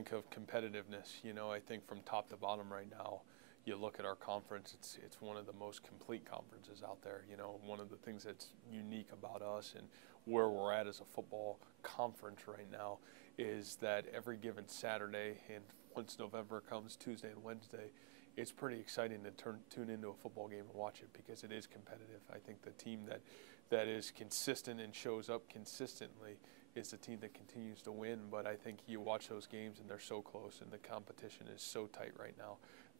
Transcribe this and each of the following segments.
think of competitiveness. I think from top to bottom right now, you look at our conference, it's one of the most complete conferences out there. One of the things that's unique about us and where we're at as a football conference right now is that every given Saturday, and once November comes, Tuesday and Wednesday, it's pretty exciting to tune into a football game and watch it because it is competitive. I think the team that is consistent and shows up consistently is the team that continues to win. But I think you watch those games and they're so close and the competition is so tight right now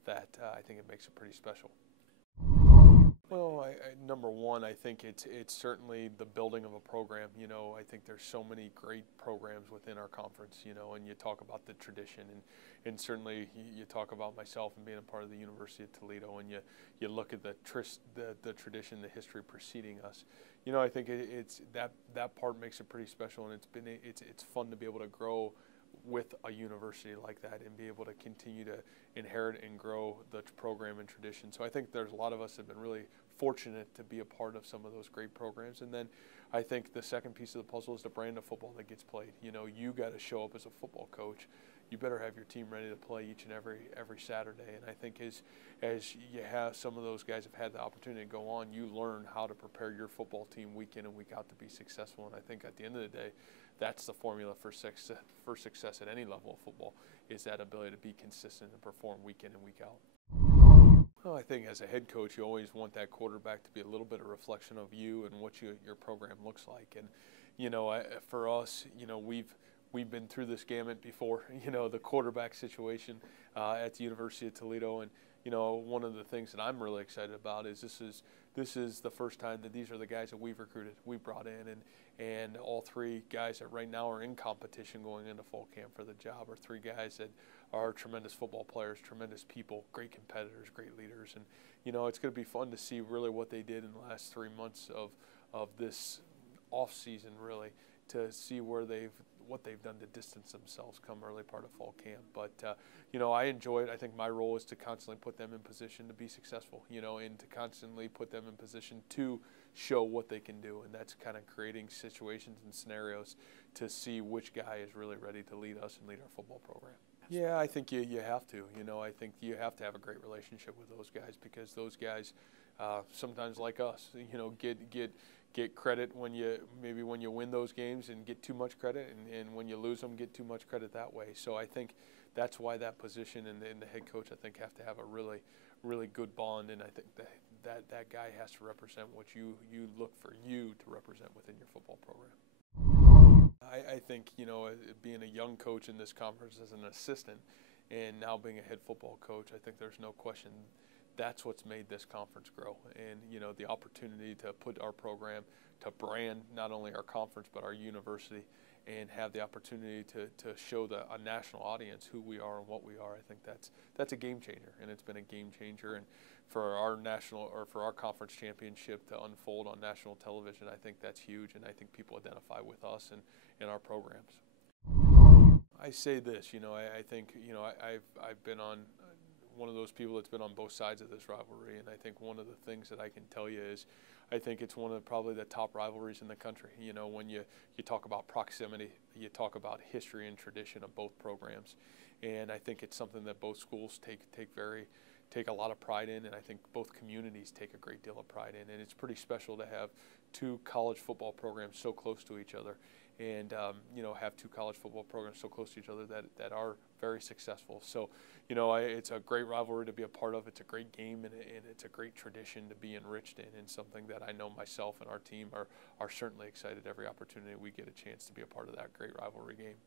that I think it makes it pretty special. Well, number one, I think it's certainly the building of a program. I think there's so many great programs within our conference, and you talk about the tradition, and certainly you talk about myself and being a part of the University of Toledo, and you look at the tradition, the history preceding us. I think it's that part makes it pretty special, and it's fun to be able to grow with a university like that and be able to continue to inherit and grow the program and tradition. So I think there's a lot of us that have been really fortunate to be a part of some of those great programs. And then I think the second piece of the puzzle is the brand of football that gets played. You got to show up as a football coach. You better have your team ready to play each and every Saturday. And I think as you have some of those guys have had the opportunity to go on, you learn how to prepare your football team week in and week out to be successful. And I think at the end of the day, that's the formula for success at any level of football, is that ability to be consistent and perform week in and week out. Well, I think as a head coach, you always want that quarterback to be a little bit of reflection of you and what your program looks like. And for us, we've been through this gamut before. The quarterback situation at the University of Toledo, and one of the things that I'm really excited about is this is the first time that these are the guys that we've recruited, we brought in, and all three guys that right now are in competition going into fall camp for the job are three guys that are tremendous football players, tremendous people, great competitors, great leaders. And it's going to be fun to see really what they did in the last 3 months of this off season, really, to see what they've done to distance themselves come early part of fall camp. But I enjoy it. I think my role is to constantly put them in position to be successful, and to constantly put them in position to show what they can do. And that's kind of creating situations and scenarios to see which guy is really ready to lead us and lead our football program. Yeah, I think you have to. I think you have to have a great relationship with those guys, because those guys sometimes, like us, get credit when you win those games and get too much credit, and when you lose them, get too much credit that way. So I think that's why that position and the head coach, I think, have to have a really, really good bond, and I think that guy has to represent what you look for you to represent within your football program. I think, being a young coach in this conference as an assistant and now being a head football coach, I think there's no question that's what's made this conference grow. And, the opportunity to put our program, to brand not only our conference but our university, and have the opportunity to show a national audience who we are and what we are, I think that's a game changer, and it's been a game changer. And for our conference championship to unfold on national television, I think that's huge, and I think people identify with us and our programs. I say this, I think, I've been on one of those people that's been on both sides of this rivalry, and I think one of the things that I can tell you is I think it's one of probably the top rivalries in the country. When you talk about proximity, you talk about history and tradition of both programs, and I think it's something that both schools take a lot of pride in, and I think both communities take a great deal of pride in. And it's pretty special to have two college football programs so close to each other, and have two college football programs so close to each other that are very successful. So, it's a great rivalry to be a part of. It's a great game, and it's a great tradition to be enriched in, and something that I know myself and our team are certainly excited every opportunity we get a chance to be a part of that great rivalry game.